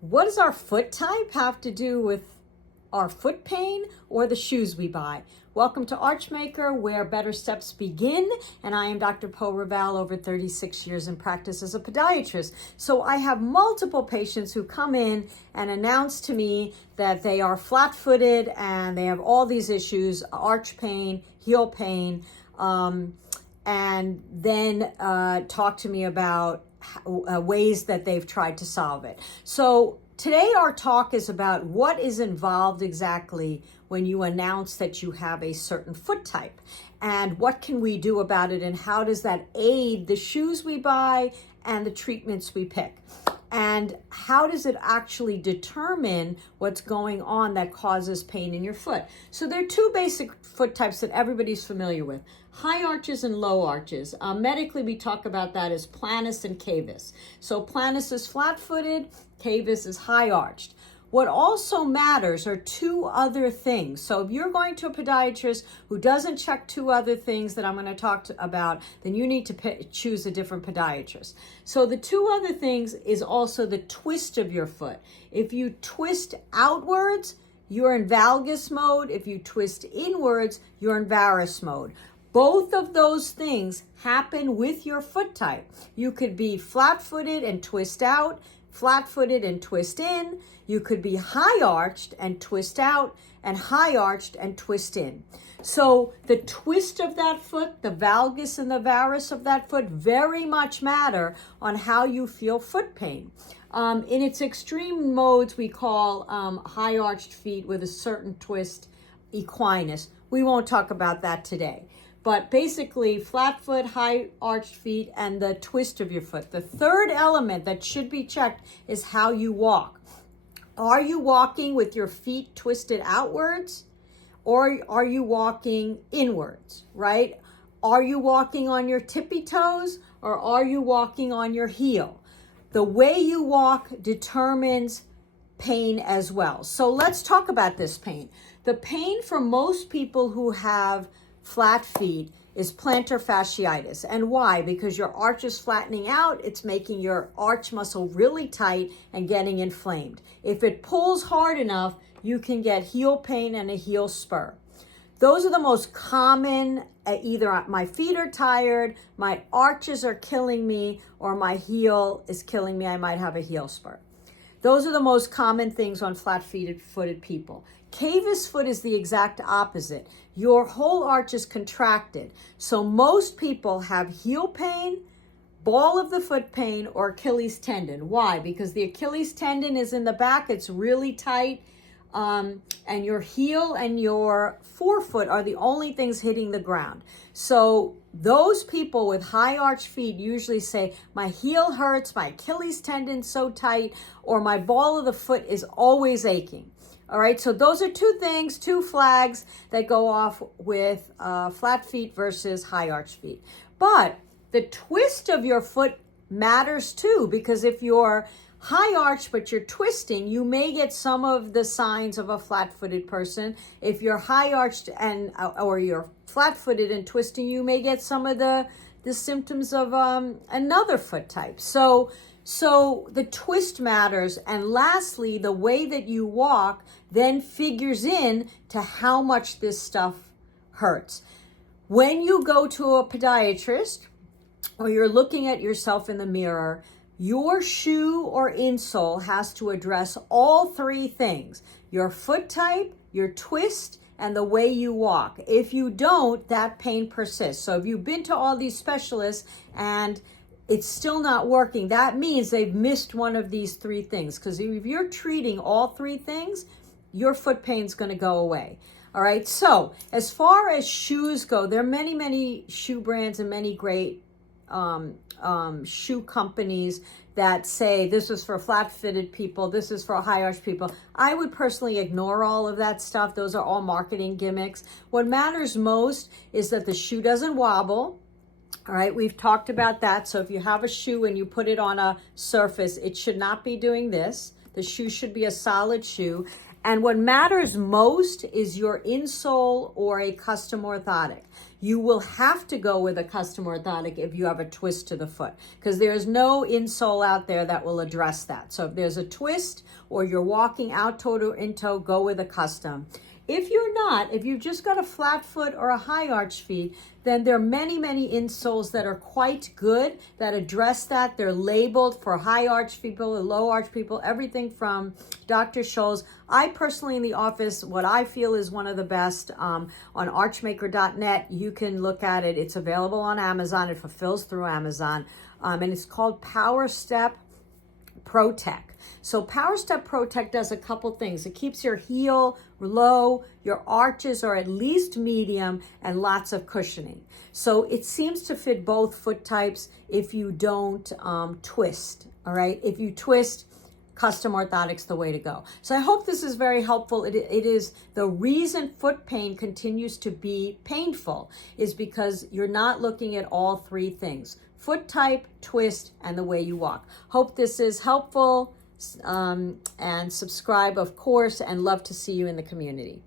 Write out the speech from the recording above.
What does our foot type have to do with our foot pain or the shoes we buy? Welcome to Archmaker, where better steps begin. And I am Dr. Po Raval, over 36 years in practice as a podiatrist. So I have multiple patients who come in and announce to me that they are flat-footed and they have all these issues, arch pain, heel pain, and then talk to me about ways that they've tried to solve it. So today our talk is about what is involved exactly when you announce that you have a certain foot type, and what can we do about it, and how does that aid the shoes we buy and the treatments we pick, and how does it actually determine what's going on that causes pain in your foot. So there are two basic foot types that everybody's familiar with: high arches and low arches. Medically, we talk about that as planus and cavus. So planus is flat-footed, cavus is high-arched. What also matters are two other things. So if you're going to a podiatrist who doesn't check two other things that I'm going to talk about, then you need to choose a different podiatrist. So the two other things is also the twist of your foot. If you twist outwards, you're in valgus mode. If you twist inwards, you're in varus mode. Both of those things happen with your foot type. You could be flat-footed and twist out, flat-footed and twist in. You could be high-arched and twist out, and high-arched and twist in. So the twist of that foot, the valgus and the varus of that foot, very much matter on how you feel foot pain. In its extreme modes, we call high-arched feet with a certain twist equinus. We won't talk about that today. But basically, flat foot, high arched feet, and the twist of your foot. The third element that should be checked is how you walk. Are you walking with your feet twisted outwards, or are you walking inwards, right? Are you walking on your tippy toes, or are you walking on your heel? The way you walk determines pain as well. So let's talk about this pain. The pain for most people who have flat feet is plantar fasciitis. And why? Because your arch is flattening out, it's making your arch muscle really tight and getting inflamed. If it pulls hard enough, you can get heel pain and a heel spur. Those are the most common, either my feet are tired, my arches are killing me, or my heel is killing me, I might have a heel spur. Those are the most common things on flat-footed people. Cavus foot is the exact opposite. Your whole arch is contracted. So most people have heel pain, ball of the foot pain, or Achilles tendon. Why? Because the Achilles tendon is in the back, it's really tight, and your heel and your forefoot are the only things hitting the ground. So those people with high arch feet usually say, my heel hurts, my Achilles tendon's so tight, or my ball of the foot is always aching. All right, so those are two things, two flags that go off with flat feet versus high arch feet. But the twist of your foot matters too, because if you're high arch but you're twisting, you may get some of the signs of a flat-footed person. If you're high arched and or you're flat-footed and twisting, you may get some of the symptoms of another foot type. So the twist matters. And lastly, the way that you walk then figures in to how much this stuff hurts. When you go to a podiatrist or you're looking at yourself in the mirror, your shoe or insole has to address all three things: your foot type, your twist, and the way you walk. If you don't, that pain persists. So if you've been to all these specialists and it's still not working, that means they've missed one of these three things. Because if you're treating all three things, your foot pain's going to go away. All right. So as far as shoes go, there are many, many shoe brands and many great shoe companies that say this is for flat-footed people, this is for high-arched people. I would personally ignore all of that stuff. Those are all marketing gimmicks. What matters most is that the shoe doesn't wobble. All right, we've talked about that. So if you have a shoe and you put it on a surface, it should not be doing this. The shoe should be a solid shoe. And what matters most is your insole or a custom orthotic. You will have to go with a custom orthotic if you have a twist to the foot, because there's no insole out there that will address that. So if there's a twist or you're walking out toe to in toe, go with a custom. If you're not, if you've just got a flat foot or a high arch feet, then there are many, many insoles that are quite good that address that. They're labeled for high arch people, low arch people, everything from Dr. Scholl's. I personally in the office, what I feel is one of the best on archmaker.net. You can look at it. It's available on Amazon. It fulfills through Amazon. And it's called Power Step ProTech. So Power Step ProTech does a couple things. It keeps your heel low, your arches are at least medium, and lots of cushioning. So it seems to fit both foot types if you don't twist, all right? If you twist, custom orthotics the way to go. So I hope this is very helpful. It is the reason foot pain continues to be painful is because you're not looking at all three things: foot type, twist, and the way you walk. Hope this is helpful. And subscribe, of course, and love to see you in the community.